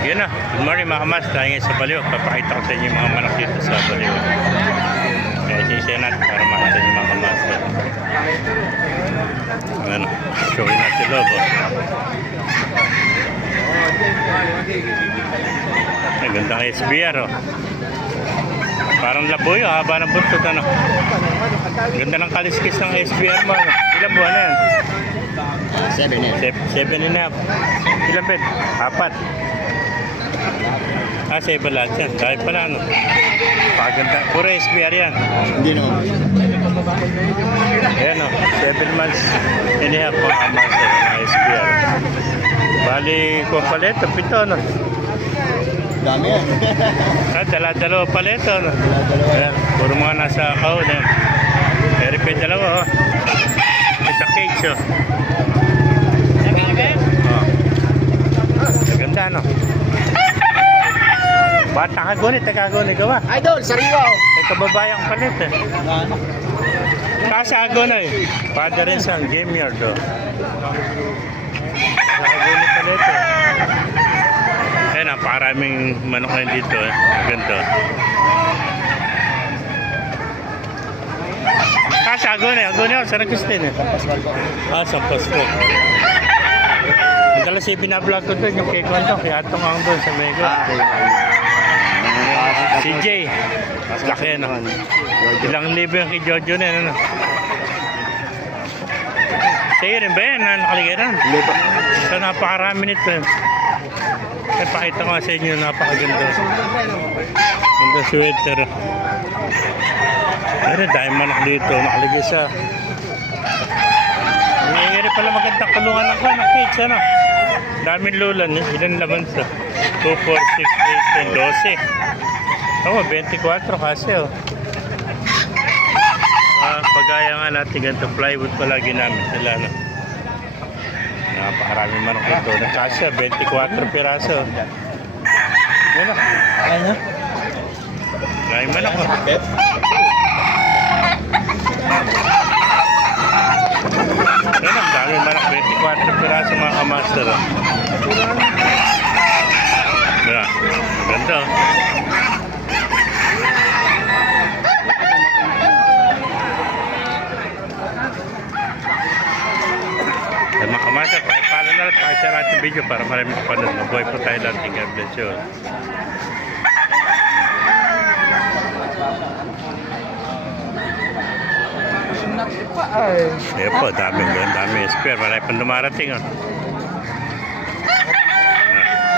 Yun na. Good morning mga kamas. Ngayon sa Baliw. Papakita ko sa inyo yung mga manok dito sa Baliw. Kaya sisiya natin para makita niyo mga kamas. Ano, showin natin loob. Oh. Ang ganda ng SBR oh. Parang laboy, oh, haba ng buntot ano. Ganda ng kaliskis ng SBR mo. Ano. Ilang buwan na yan? Seven yan. Se- Seven and a half. Ilang bed? Apat. Ah, sa iba lahat yan. Dahil pala ano. Paganda. Puro SBR yan. Hindi naman. Ayan o. Seven months and a half mga kamasa mga SBR. Bali, kung paleto, pito no. Dami yan. Ah, dala-dalawa paleto no. Dalawa. Ayan, puro mga nasa kahon yan. Pero pa dalawa oh. Isa cage oh. Oh. Maganda no. Bata ka gunit, ka ba? Idol, sariwa. Ay, kababayang palit eh. Kasi agunay. Father and son, game yard oh. Agunay palit eh. Ayan, napakaraming manok ngayon dito eh. Maganda. Kasi agunay, agunay ako sa Nagustin eh. Pascual ko. Ah, sa Pasko. Madalas yung binablog ko doon, yung kay Kwento, kaya atong ang doon sa Mego. Ah. Si Jay. Laki ano. Ilang libo yung kay Jojo na ano. Sa'yo rin ba yan? na Nakalagay rin. Hindi pa. So, napakarami nito. eh. Pakita ko sa inyo, napakaganda. Ganda sweater. Pero dahil manok dito, nakalagay sa... May pala magandang kulungan ng kids, ano? Daming lulan, ilan laman sa? 2, 4, 6, 8, 10, 12. Oo, 24 kasi, oh. Ah, pagaya nga natin ganito, plywood pala ginamit nila, no? Napakarami manok dito. Nagkasya, 24 piraso. Yan o. Ano? Maraming manok, oh. Yan ang dami manok, 24 piraso mga kamaster, oh. Ganda, oh. Sa mga kamaster, pakipala na lang, pakishare natin yung video para marami kapanood. Mabuhay po tayo lahat. God bless you. Ayan po, daming, daming spare. Marami pang dumarating. Oh.